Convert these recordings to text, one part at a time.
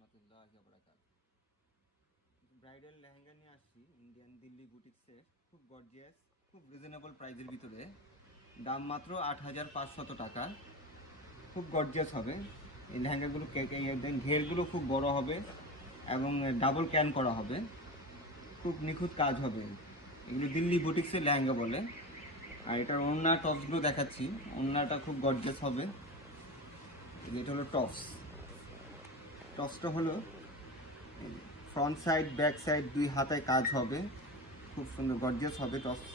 রহমতুল্লাহি ওয়া বারাকাতুহু। ব্রাইডাল লেহেঙ্গা নিয়ে আসছি ইন্ডিয়ান দিল্লি বুটিক্সে, খুব গর্জিয়াস, খুব রিজনেবল প্রাইসের ভিতরে। দাম মাত্র ৮৫০০ টাকা। খুব গর্জিয়াস হবে এই লেহেঙ্গাগুলো। ঘেরগুলো খুব বড় হবে এবং ডাবল ক্যান করা হবে, খুব নিখুঁত কাজ হবে। এগুলো দিল্লি বুটিক্সের লেহেঙ্গা বলে। আর এটার ওড়না টপসগুলো দেখাচ্ছি। ওড়নাটা খুব গর্জিয়াস হবে। এটা হলো টপসটা হলো ফ্রন্ট সাইড ব্যাক সাইড দুই হাতায় কাজ হবে, খুব সুন্দর গর্জিয়াস হবে টপস।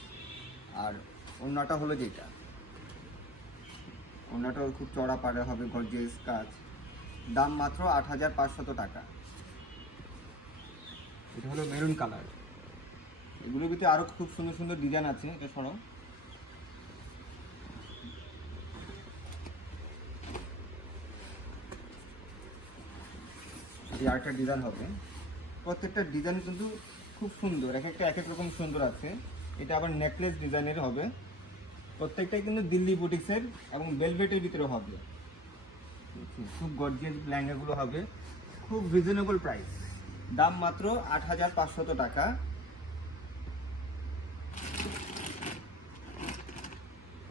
আর ওড়নাটা হলো যেটা, ওড়নাটাও খুব চড়া পাড়ে হবে, গর্জিয়াস কাজ। দাম মাত্র ৮৫০০ টাকা। এটা হলো মেরুন কালার। এগুলোর ভিতরে আরও খুব সুন্দর সুন্দর ডিজাইন আছে। এটা সরাও। এই আরেকটা ডিজাইন হবে। প্রত্যেকটা ডিজাইন কিন্তু খুব সুন্দর, এক এক রকম সুন্দর আছে। এটা আবার নেকলেস ডিজাইনের হবে। প্রত্যেকটাই কিন্তু দিল্লি বুটিক্সের এবং ভেলভেটের ভিতরে হবে। খুব গর্জিয়াস লেহেঙ্গাগুলো হবে, খুব রিজনেবল প্রাইস। দাম মাত্র ৮৫০০ টাকা।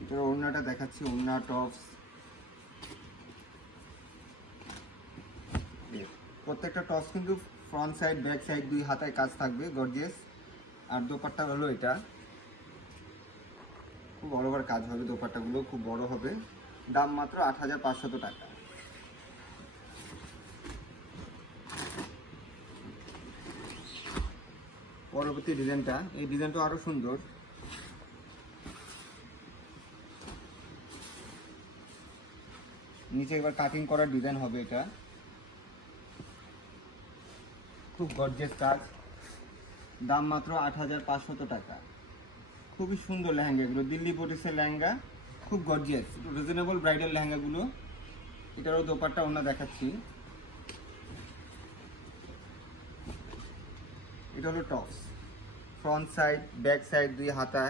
এটার ওড়নাটা দেখাচ্ছি, ওড়না টপস। প্রত্যেকটা টপস কিন্তু ফ্রন্ট সাইড ব্যাক সাইড দুই হাতায় কাজ থাকবে, গর্জিয়াস। আর দোপাট্টা হলো এটা, খুব বড় বড় কাজ হবে, দোপাট্টাগুলো খুব বড় হবে। দাম মাত্র ৮৫০০ টাকা। পরবর্তী ডিজাইনটা, এই ডিজাইনটা আরো সুন্দর। নিচে এবার কাটিং করার ডিজাইন হবে। এটা খুব গর্জিয়াস কাজ। দাম মাত্র ৮৫০০ টাকা। খুবই সুন্দর লেহেঙ্গা এগুলো, দিল্লি বুটিক্সের লেহেঙ্গা, খুব গর্জিয়াস রিজনেবল ব্রাইডাল লেহেঙ্গাগুলো। এটারও দোপাট্টা ওড়না দেখাচ্ছি। এটা হলো tops, front side back side দুই হাতা,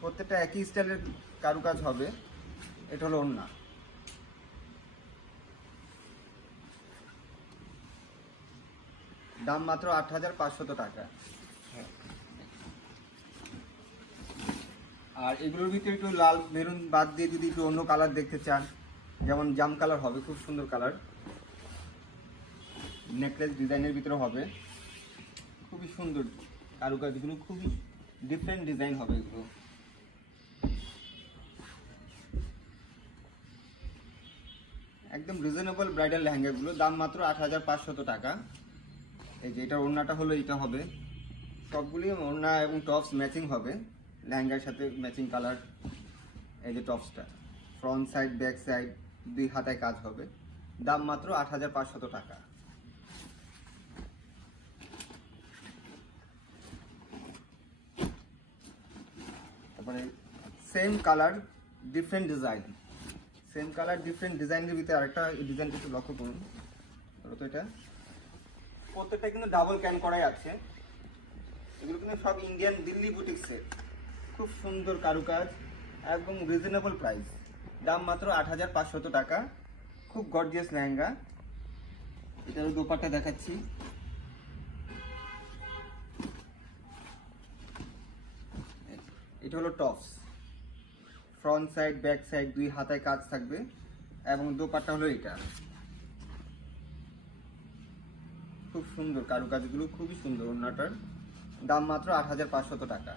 প্রত্যেকটা একই স্টাইলের কারুকাজ হবে। এটা হলো ওড়না। দাম মাত্র ৮৫০০ টাকা। আর এগুলোর ভিতরে একটু লাল মেরুন বাদ দিয়ে যদি একটু অন্য কালার দেখতে চান, যেমন জাম কালার হবে, খুব সুন্দর কালার। নেকলেস ডিজাইনের ভিতরে হবে, খুবই সুন্দর কারুকাজগুলো, খুবই ডিফারেন্ট ডিজাইন হবে এগুলো। একদম রিজনেবল ব্রাইডাল লেহেঙ্গাগুলো। দাম মাত্র ৮৫০০ টাকা। এই যে এটা ওড়নাটা হলো, এটা হবে সবগুলি ওড়না এবং টপস ম্যাচিং হবে, লেহেঙ্গার সাথে ম্যাচিং কালার। এই যে টপসটা ফ্রন্ট সাইড ব্যাক সাইড দুই হাতায় কাজ হবে। দাম মাত্র ৮৫০০ টাকা। তারপরে same colour different design, same colour different ডিজাইনের ভিতরে আরেকটা ডিজাইনটা একটু লক্ষ্য করুন। তো এটা প্রত্যেকটা কিন্তু ডাবল ক্যান করাই আছে। এগুলো কিন্তু সব ইন্ডিয়ান দিল্লি বুটিক্সের, খুব সুন্দর কারুকাজ, একদম রিজনেবল প্রাইস। দাম মাত্র ৮৫০০ টাকা। খুব গর্জিয়াস লেহেঙ্গা। এটার দোপাট্টা দেখাচ্ছি। এটা হলো tops, front side back side দুই হাতায় কাজ থাকবে এবং দোপাট্টা হলো এটা। খুব সুন্দর কারুকাজগুলো, খুবই সুন্দর ওড়নাটার। দাম মাত্র ৮৫০০ টাকা।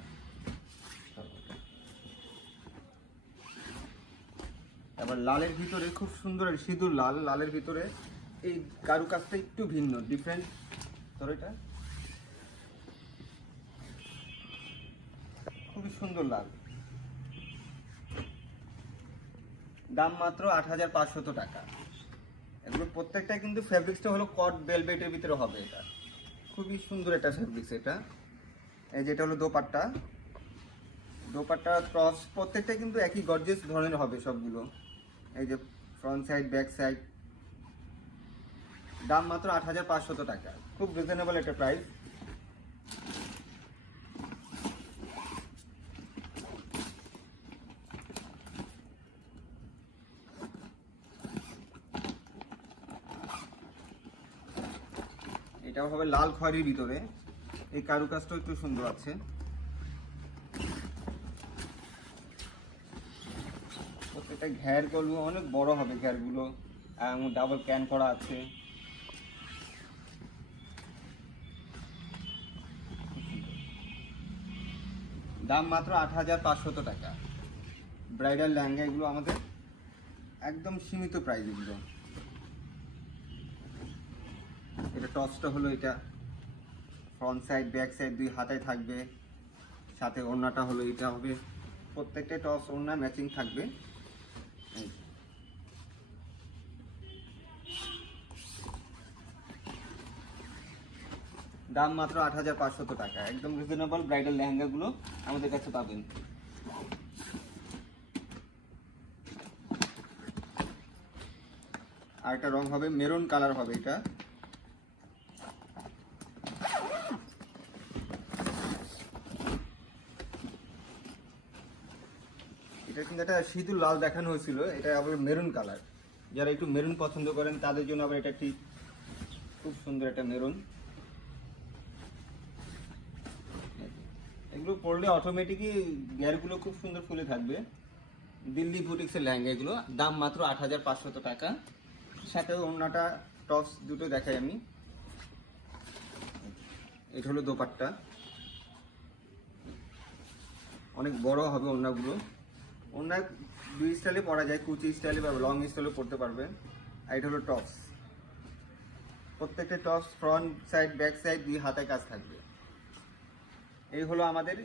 এবার লালের ভিতরে খুব সুন্দর সিঁদুর লাল, লালের ভিতরে এই কারুকাজটা একটু ভিন্ন, ডিফারেন্ট। ধরো এটা খুবই সুন্দর লাল। দাম মাত্র ৮৫০০ টাকা। এগুলো প্রত্যেকটা কিন্তু ফ্যাব্রিক্সটা হলো কট ভেলভেটের ভিতরে হবে। এটা খুবই সুন্দর একটা ফ্যাব্রিক্স। এটা এই যেটা হলো দোপাট্টা, দোপাট্টা টপস প্রত্যেকটা কিন্তু একই গর্জিয়াস ধরনের হবে সবগুলো। এই যে ফ্রন্ট সাইড ব্যাক সাইড। দাম মাত্র ৮৫০০ টাকা। খুব রিজনেবল একটা প্রাইস। এটা হবে লাল খয়েরির ভিতরে, এই কারুকাজটা একটু সুন্দর আছে। প্রত্যেকটা ঘেরগুলো অনেক বড় হবে, ঘেরগুলো ডাবল ক্যান করা আছে। দাম মাত্র 8,500 টাকা। ব্রাইডাল লেহেঙ্গা এগুলো আমাদের একদম সীমিত প্রাইস এগুলো। এটা টপসটা হলো এটা, ফ্রন্ট সাইড ব্যাক সাইড দুই হাতায় থাকবে, সাথে ওড়নাটা হলো এটা হবে, প্রত্যেকটা টপস ওড়না ম্যাচিং থাকবে। দাম মাত্র 8,500 টাকা, একদম রিজনেবল ব্রাইডাল লেহেঙ্গাগুলো আমাদের কাছে পাবেন। আর একটা রং হবে মেরুন কালার হবে এটা। এটা কিন্তু একটা সিঁদুর লাল দেখানো হয়েছিল, এটা আবার মেরুন কালার। যারা একটু মেরুন পছন্দ করেন তাদের জন্য আবার এটা ঠিক খুব সুন্দর একটা মেরুন। এগুলো পরলে অটোমেটিকই গিয়ারগুলো খুব সুন্দর ফুলে থাকবে। দিল্লি বুটিক্সের লেহেঙ্গা এগুলো, দাম মাত্র 8,500 টাকা। সাথে ওড়নাটা টপস দুটো দেখাই আমি। এটা হলো দোপাট্টা, অনেক বড় হবে ওড়নাগুলো। ওড়না দুই স্টাইলে পরা যায়, কুচি স্টাইলে বা লং স্টাইলে পরতে পারবেন। আর এটা হলো টপস, প্রত্যেকটা tops front side back side দুই হাতে কাজ থাকবে। এই হলো আমাদের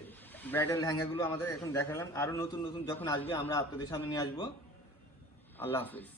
ব্রাইডাল লেহেঙ্গাগুলো আমাদের এখন দেখালাম। আরও নতুন নতুন যখন আসবে আমরা আপনাদের সামনে নিয়ে আসবো। আল্লাহ হাফিজ।